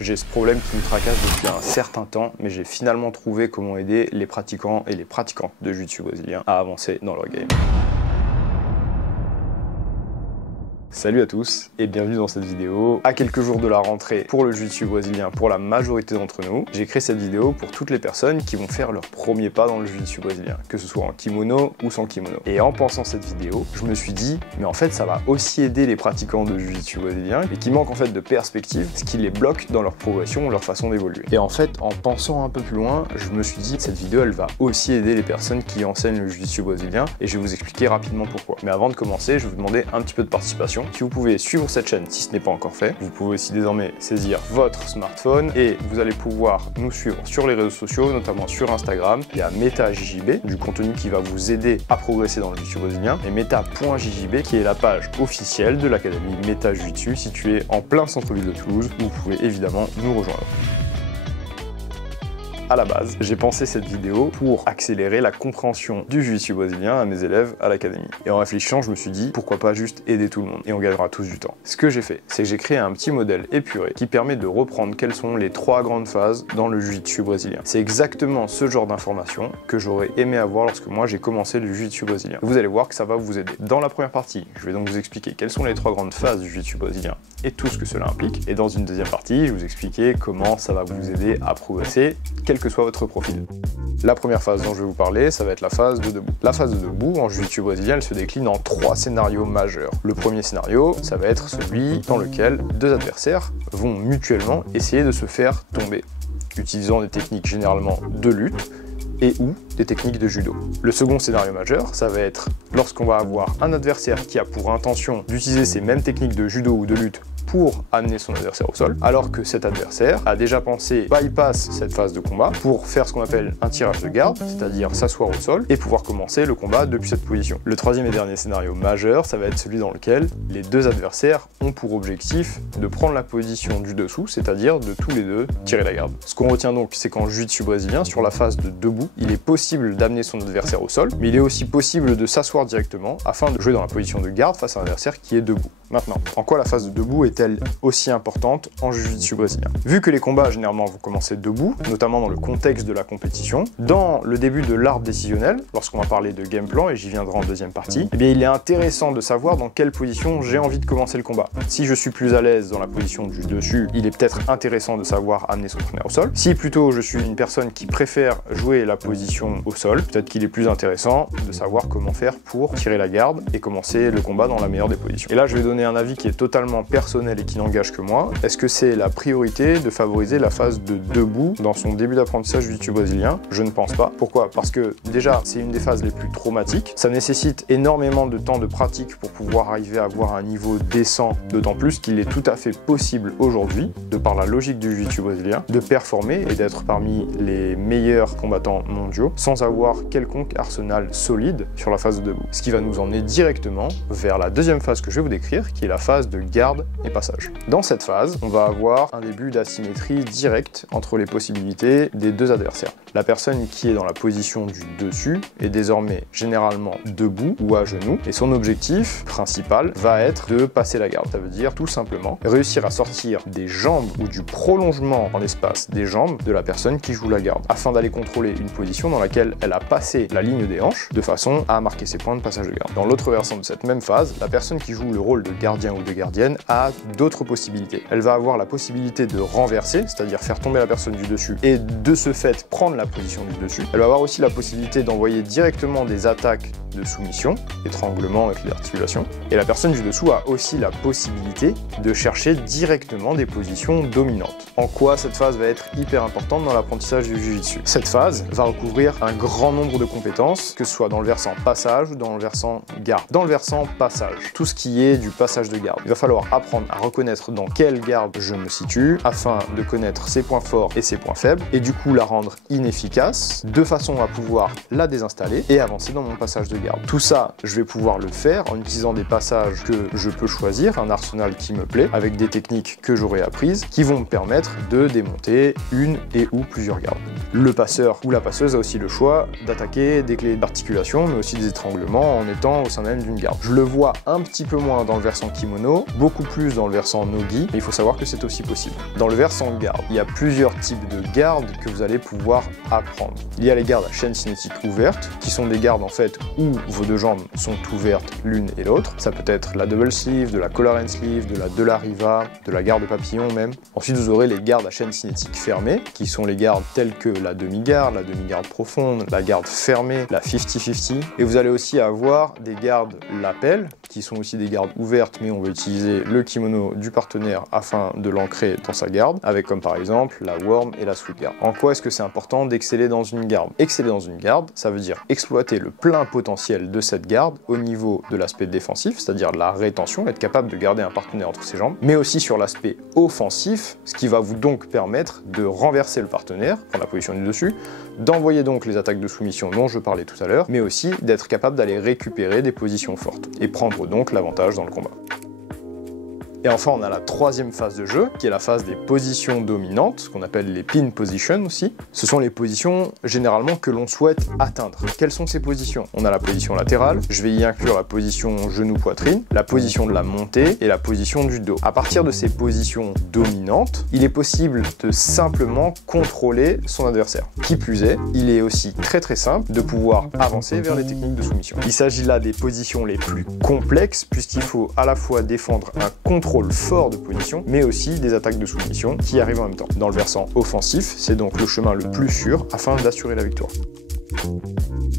J'ai ce problème qui me tracasse depuis un certain temps, mais j'ai finalement trouvé comment aider les pratiquants et les pratiquantes de jiu-jitsu brésilien à avancer dans leur game. Salut à tous et bienvenue dans cette vidéo. À quelques jours de la rentrée pour le jiu-jitsu brésilien pour la majorité d'entre nous, j'ai créé cette vidéo pour toutes les personnes qui vont faire leur premier pas dans le jiu-jitsu brésilien, que ce soit en kimono ou sans kimono. Et en pensant cette vidéo, je me suis dit, mais en fait ça va aussi aider les pratiquants de jiu-jitsu brésilien et qui manquent en fait de perspective, ce qui les bloque dans leur progression ou leur façon d'évoluer. Et en fait, en pensant un peu plus loin, je me suis dit, cette vidéo elle va aussi aider les personnes qui enseignent le jiu-jitsu brésilien et je vais vous expliquer rapidement pourquoi. Mais avant de commencer, je vais vous demander un petit peu de participation. Si vous pouvez suivre cette chaîne si ce n'est pas encore fait, vous pouvez aussi désormais saisir votre smartphone et vous allez pouvoir nous suivre sur les réseaux sociaux, notamment sur Instagram. Il y a MetaJJB, du contenu qui va vous aider à progresser dans le jiu-jitsu brésilien, et meta.jjb qui est la page officielle de l'académie Meta Jiu-Jitsu située en plein centre-ville de Toulouse, où vous pouvez évidemment nous rejoindre. À la base, j'ai pensé cette vidéo pour accélérer la compréhension du jiu-jitsu brésilien à mes élèves à l'académie. Et en réfléchissant, je me suis dit, pourquoi pas juste aider tout le monde et on gagnera tous du temps. Ce que j'ai fait, c'est que j'ai créé un petit modèle épuré qui permet de reprendre quelles sont les 3 grandes phases dans le jiu-jitsu brésilien. C'est exactement ce genre d'informations que j'aurais aimé avoir lorsque moi j'ai commencé le jiu-jitsu brésilien. Vous allez voir que ça va vous aider. Dans la première partie, je vais donc vous expliquer quelles sont les 3 grandes phases du jiu-jitsu brésilien et tout ce que cela implique. Et dans une deuxième partie, je vais vous expliquer comment ça va vous aider à progresser, quel que soit votre profil. La première phase dont je vais vous parler, ça va être la phase de debout. La phase de debout, en jiu-jitsu brésilien, elle se décline en 3 scénarios majeurs. Le premier scénario, ça va être celui dans lequel 2 adversaires vont mutuellement essayer de se faire tomber, utilisant des techniques généralement de lutte et ou des techniques de judo. Le second scénario majeur, ça va être lorsqu'on va avoir un adversaire qui a pour intention d'utiliser ces mêmes techniques de judo ou de lutte pour amener son adversaire au sol, alors que cet adversaire a déjà pensé bypass cette phase de combat pour faire ce qu'on appelle un tirage de garde, c'est-à-dire s'asseoir au sol et pouvoir commencer le combat depuis cette position. Le troisième et dernier scénario majeur, ça va être celui dans lequel les 2 adversaires ont pour objectif de prendre la position du dessous, c'est-à-dire de tous les 2 tirer la garde. Ce qu'on retient donc, c'est qu'en jiu-jitsu brésilien, sur la phase de debout, il est possible d'amener son adversaire au sol, mais il est aussi possible de s'asseoir directement afin de jouer dans la position de garde face à un adversaire qui est debout. Maintenant, en quoi la phase de debout est-elle aussi importante en jiu-jitsu brésilien? Vu que les combats généralement vont commencer debout, notamment dans le contexte de la compétition, dans le début de l'arbre décisionnel, lorsqu'on va parler de game plan, et j'y viendrai en deuxième partie, eh bien il est intéressant de savoir dans quelle position j'ai envie de commencer le combat. Si je suis plus à l'aise dans la position du dessus, il est peut-être intéressant de savoir amener son partenaire au sol. Si plutôt je suis une personne qui préfère jouer la position au sol, peut-être qu'il est plus intéressant de savoir comment faire pour tirer la garde et commencer le combat dans la meilleure des positions. Et là je vais donner un avis qui est totalement personnel et qui n'engage que moi. Est-ce que c'est la priorité de favoriser la phase de debout dans son début d'apprentissage du jiu-jitsu brésilien? Je ne pense pas. Pourquoi? Parce que déjà, c'est une des phases les plus traumatiques. Ça nécessite énormément de temps de pratique pour pouvoir arriver à avoir un niveau décent, d'autant plus qu'il est tout à fait possible aujourd'hui, de par la logique du jiu-jitsu brésilien, de performer et d'être parmi les meilleurs combattants mondiaux sans avoir quelconque arsenal solide sur la phase de debout. Ce qui va nous emmener directement vers la deuxième phase que je vais vous décrire, qui est la phase de garde et passage. Dans cette phase, on va avoir un début d'asymétrie directe entre les possibilités des 2 adversaires. La personne qui est dans la position du dessus est désormais généralement debout ou à genoux et son objectif principal va être de passer la garde. Ça veut dire tout simplement réussir à sortir des jambes ou du prolongement en l'espace des jambes de la personne qui joue la garde afin d'aller contrôler une position dans laquelle elle a passé la ligne des hanches de façon à marquer ses points de passage de garde. Dans l'autre versant de cette même phase, la personne qui joue le rôle de gardien ou de gardienne a d'autres possibilités. Elle va avoir la possibilité de renverser, c'est-à-dire faire tomber la personne du dessus et de ce fait prendre la position du dessus. Elle va avoir aussi la possibilité d'envoyer directement des attaques de soumission, étranglement avec les articulations. Et la personne du dessous a aussi la possibilité de chercher directement des positions dominantes. En quoi cette phase va être hyper importante dans l'apprentissage du jiu-jitsu? Cette phase va recouvrir un grand nombre de compétences, que ce soit dans le versant passage ou dans le versant garde. Dans le versant passage, tout ce qui est du passage de garde. Il va falloir apprendre à reconnaître dans quelle garde je me situe afin de connaître ses points forts et ses points faibles et du coup la rendre inefficace de façon à pouvoir la désinstaller et avancer dans mon passage de garde. Tout ça, je vais pouvoir le faire en utilisant des passages que je peux choisir, un arsenal qui me plaît, avec des techniques que j'aurai apprises qui vont me permettre de démonter une et ou plusieurs gardes. Le passeur ou la passeuse a aussi le choix d'attaquer des clés d'articulation mais aussi des étranglements en étant au sein même d'une garde. Je le vois un petit peu moins dans le versant kimono, beaucoup plus dans le versant no-gi, mais il faut savoir que c'est aussi possible. Dans le versant garde, il y a plusieurs types de gardes que vous allez pouvoir apprendre. Il y a les gardes à chaîne cinétique ouverte, qui sont des gardes en fait où vos deux jambes sont ouvertes l'une et l'autre. Ça peut être la double sleeve, de la collar and sleeve, de la riva, de la garde papillon même. Ensuite, vous aurez les gardes à chaîne cinétique fermée, qui sont les gardes telles que la demi-garde profonde, la garde fermée, la 50-50. Et vous allez aussi avoir des gardes lapel, qui sont aussi des gardes ouvertes, mais on va utiliser le kimono du partenaire afin de l'ancrer dans sa garde, avec comme par exemple la worm et la sweep guard. En quoi est-ce que c'est important d'exceller dans une garde? Exceller dans une garde, ça veut dire exploiter le plein potentiel de cette garde au niveau de l'aspect défensif, c'est-à-dire la rétention, être capable de garder un partenaire entre ses jambes, mais aussi sur l'aspect offensif, ce qui va vous donc permettre de renverser le partenaire, prendre la position du dessus, d'envoyer donc les attaques de soumission dont je parlais tout à l'heure, mais aussi d'être capable d'aller récupérer des positions fortes et prendre donc l'avantage dans le combat. Et enfin, on a la troisième phase de jeu, qui est la phase des positions dominantes, ce qu'on appelle les pin positions aussi. Ce sont les positions, généralement, que l'on souhaite atteindre. Quelles sont ces positions? On a la position latérale, je vais y inclure la position genou-poitrine, la position de la montée et la position du dos. À partir de ces positions dominantes, il est possible de simplement contrôler son adversaire. Qui plus est, il est aussi très simple de pouvoir avancer vers les techniques de soumission. Il s'agit là des positions les plus complexes, puisqu'il faut à la fois défendre un contrôle fort de position, mais aussi des attaques de soumission qui arrivent en même temps. Dans le versant offensif, c'est donc le chemin le plus sûr afin d'assurer la victoire.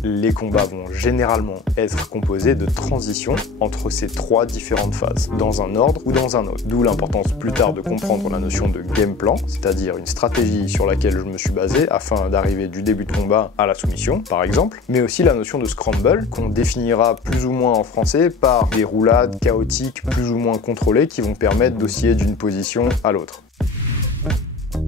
Les combats vont généralement être composés de transitions entre ces trois différentes phases, dans un ordre ou dans un autre. D'où l'importance plus tard de comprendre la notion de game plan, c'est-à-dire une stratégie sur laquelle je me suis basé afin d'arriver du début de combat à la soumission, par exemple, mais aussi la notion de scramble, qu'on définira plus ou moins en français par des roulades chaotiques plus ou moins contrôlées qui vont permettre d'osciller d'une position à l'autre.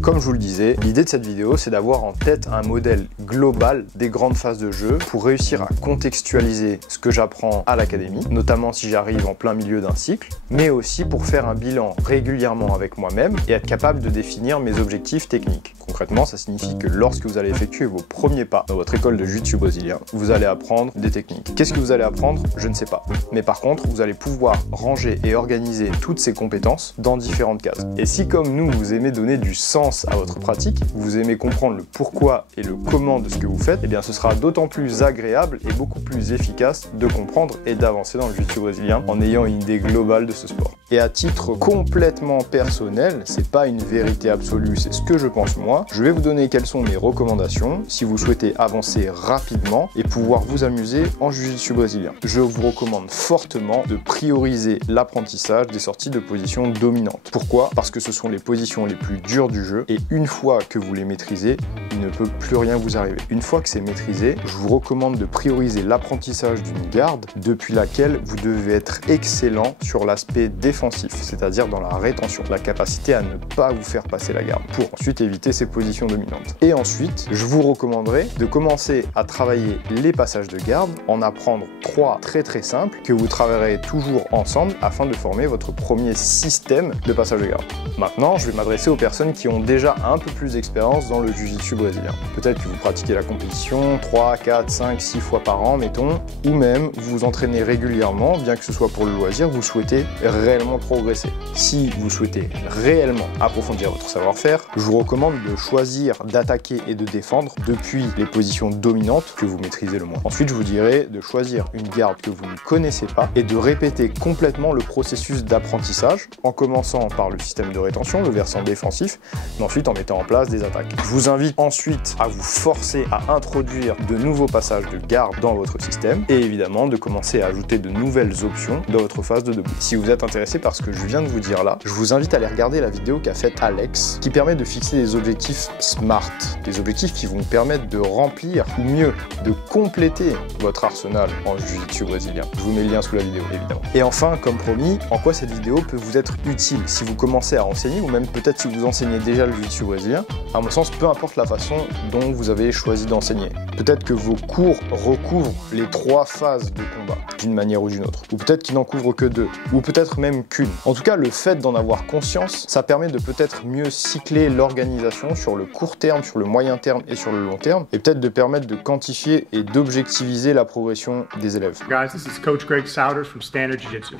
Comme je vous le disais, l'idée de cette vidéo, c'est d'avoir en tête un modèle global des grandes phases de jeu pour réussir à contextualiser ce que j'apprends à l'académie, notamment si j'arrive en plein milieu d'un cycle, mais aussi pour faire un bilan régulièrement avec moi-même et être capable de définir mes objectifs techniques. Concrètement, ça signifie que lorsque vous allez effectuer vos premiers pas dans votre école de jiu-jitsu brésilien, vous allez apprendre des techniques. Qu'est-ce que vous allez apprendre? Je ne sais pas. Mais par contre, vous allez pouvoir ranger et organiser toutes ces compétences dans différentes cases. Et si comme nous, vous aimez donner du sens à votre pratique, vous aimez comprendre le pourquoi et le comment de ce que vous faites, eh bien ce sera d'autant plus agréable et beaucoup plus efficace de comprendre et d'avancer dans le jiu-jitsu brésilien en ayant une idée globale de ce sport. Et à titre complètement personnel, c'est pas une vérité absolue, c'est ce que je pense moi, je vais vous donner quelles sont mes recommandations si vous souhaitez avancer rapidement et pouvoir vous amuser en jiu-jitsu brésilien. Je vous recommande fortement de prioriser l'apprentissage des sorties de positions dominantes. Pourquoi? Parce que ce sont les positions les plus dures du jeu et une fois que vous les maîtrisez, il ne peut plus rien vous arriver. Une fois que c'est maîtrisé, je vous recommande de prioriser l'apprentissage d'une garde depuis laquelle vous devez être excellent sur l'aspect défensif, c'est-à-dire dans la rétention, la capacité à ne pas vous faire passer la garde pour ensuite éviter ces positions dominantes. Et ensuite, je vous recommanderais de commencer à travailler les passages de garde, en apprendre 3 très simples que vous travaillerez toujours ensemble afin de former votre premier système de passage de garde. Maintenant, je vais m'adresser aux personnes qui ont déjà un peu plus d'expérience dans le jiu-jitsu brésilien. Peut-être que vous pratiquez la compétition 3, 4, 5, 6 fois par an, mettons, ou même vous vous entraînez régulièrement, bien que ce soit pour le loisir, vous souhaitez réellement progresser. Si vous souhaitez réellement approfondir votre savoir-faire, je vous recommande de choisir d'attaquer et de défendre depuis les positions dominantes que vous maîtrisez le moins. Ensuite, je vous dirais de choisir une garde que vous ne connaissez pas et de répéter complètement le processus d'apprentissage en commençant par le système de rétention, le versant défensif, mais ensuite en mettant en place des attaques. Je vous invite ensuite à vous forcer à introduire de nouveaux passages de garde dans votre système et évidemment de commencer à ajouter de nouvelles options dans votre phase de debout. Si vous êtes intéressé par ce que je viens de vous dire là, je vous invite à aller regarder la vidéo qu'a faite Alex qui permet de fixer des objectifs SMART, des objectifs qui vont vous permettre de remplir ou mieux de compléter votre arsenal en jiu-jitsu brésilien. Je vous mets le lien sous la vidéo évidemment. Et enfin, comme promis, en quoi cette vidéo peut vous être utile si vous commencez à enseigner ou même peut-être si vous enseignez déjà le jiu-jitsu brésilien. À mon sens, peu importe la façon dont vous avez choisi d'enseigner. Peut-être que vos cours recouvrent les 3 phases de combat d'une manière ou d'une autre, ou peut-être qu'ils n'en couvrent que 2, ou peut-être même qu'une. En tout cas, le fait d'en avoir conscience, ça permet de peut-être mieux cycler l'organisation sur le court terme, sur le moyen terme et sur le long terme, et peut-être de permettre de quantifier et d'objectiviser la progression des élèves. Guys, this is Coach Greg Souders from Standard Jiu-Jitsu.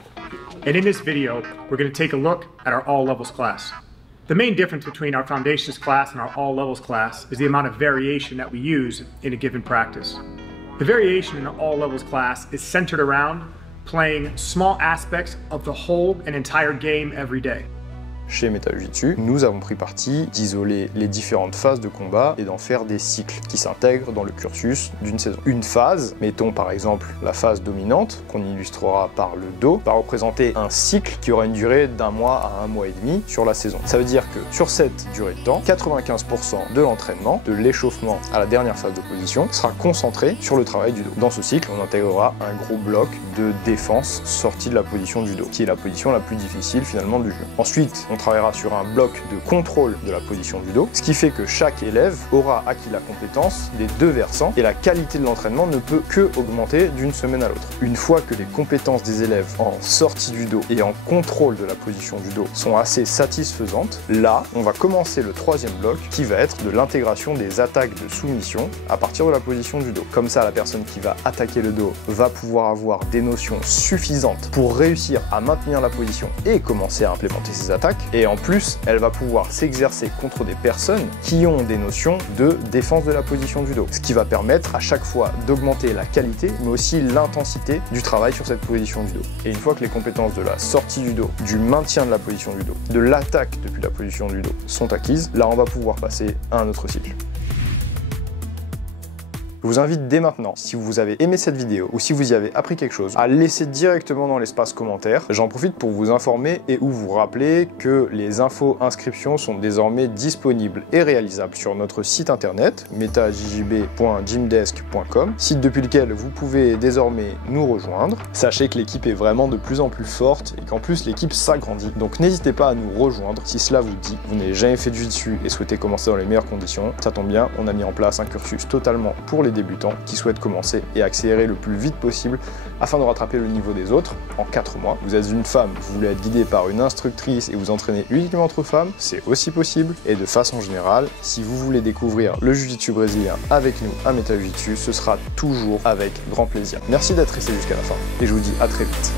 And in this video, we're going to take a look at our all levels class. The main difference between our foundations class and our all levels class is the amount of variation that we use in a given practice. The variation in the all levels class is centered around playing small aspects of the whole and entire game every day. Chez MetaJujitsu, nous avons pris parti d'isoler les différentes phases de combat et d'en faire des cycles qui s'intègrent dans le cursus d'une saison. Une phase, mettons par exemple la phase dominante, qu'on illustrera par le Do, va représenter un cycle qui aura une durée d'1 mois à 1 mois et demi sur la saison. Ça veut dire que sur cette durée de temps, 95% de l'entraînement, de l'échauffement à la dernière phase d'opposition, sera concentré sur le travail du dos. Dans ce cycle, on intégrera un gros bloc de défense sorti de la position du dos, qui est la position la plus difficile finalement du jeu. Ensuite, on travaillera sur un bloc de contrôle de la position du dos, ce qui fait que chaque élève aura acquis la compétence des deux versants et la qualité de l'entraînement ne peut que augmenter d'une semaine à l'autre. Une fois que les compétences des élèves en sortie du dos et en contrôle de la position du dos sont assez satisfaisantes, là, on va commencer le troisième bloc qui va être de l'intégration des attaques de soumission à partir de la position du dos. Comme ça, la personne qui va attaquer le dos va pouvoir avoir des notions suffisantes pour réussir à maintenir la position et commencer à implémenter ses attaques. Et en plus, elle va pouvoir s'exercer contre des personnes qui ont des notions de défense de la position du dos. Ce qui va permettre à chaque fois d'augmenter la qualité, mais aussi l'intensité du travail sur cette position du dos. Et une fois que les compétences de la sortie du dos, du maintien de la position du dos, de l'attaque depuis la position du dos sont acquises, là on va pouvoir passer à un autre cycle. Je vous invite dès maintenant, si vous avez aimé cette vidéo ou si vous y avez appris quelque chose, à laisser directement dans l'espace commentaire. J'en profite pour vous informer et ou vous rappeler que les infos inscriptions sont désormais disponibles et réalisables sur notre site internet metajjb.gymdesk.com, site depuis lequel vous pouvez désormais nous rejoindre. Sachez que l'équipe est vraiment de plus en plus forte et qu'en plus l'équipe s'agrandit. Donc n'hésitez pas à nous rejoindre si cela vous dit. Vous n'avez jamais fait de jiu-jitsu et souhaitez commencer dans les meilleures conditions. Ça tombe bien, on a mis en place un cursus totalement pour les débutants qui souhaitent commencer et accélérer le plus vite possible afin de rattraper le niveau des autres en 4 mois. Vous êtes une femme, vous voulez être guidée par une instructrice et vous entraîner uniquement entre femmes, c'est aussi possible. Et de façon générale, si vous voulez découvrir le jiu-jitsu brésilien avec nous à MetaJujitsu, ce sera toujours avec grand plaisir. Merci d'être resté jusqu'à la fin et je vous dis à très vite.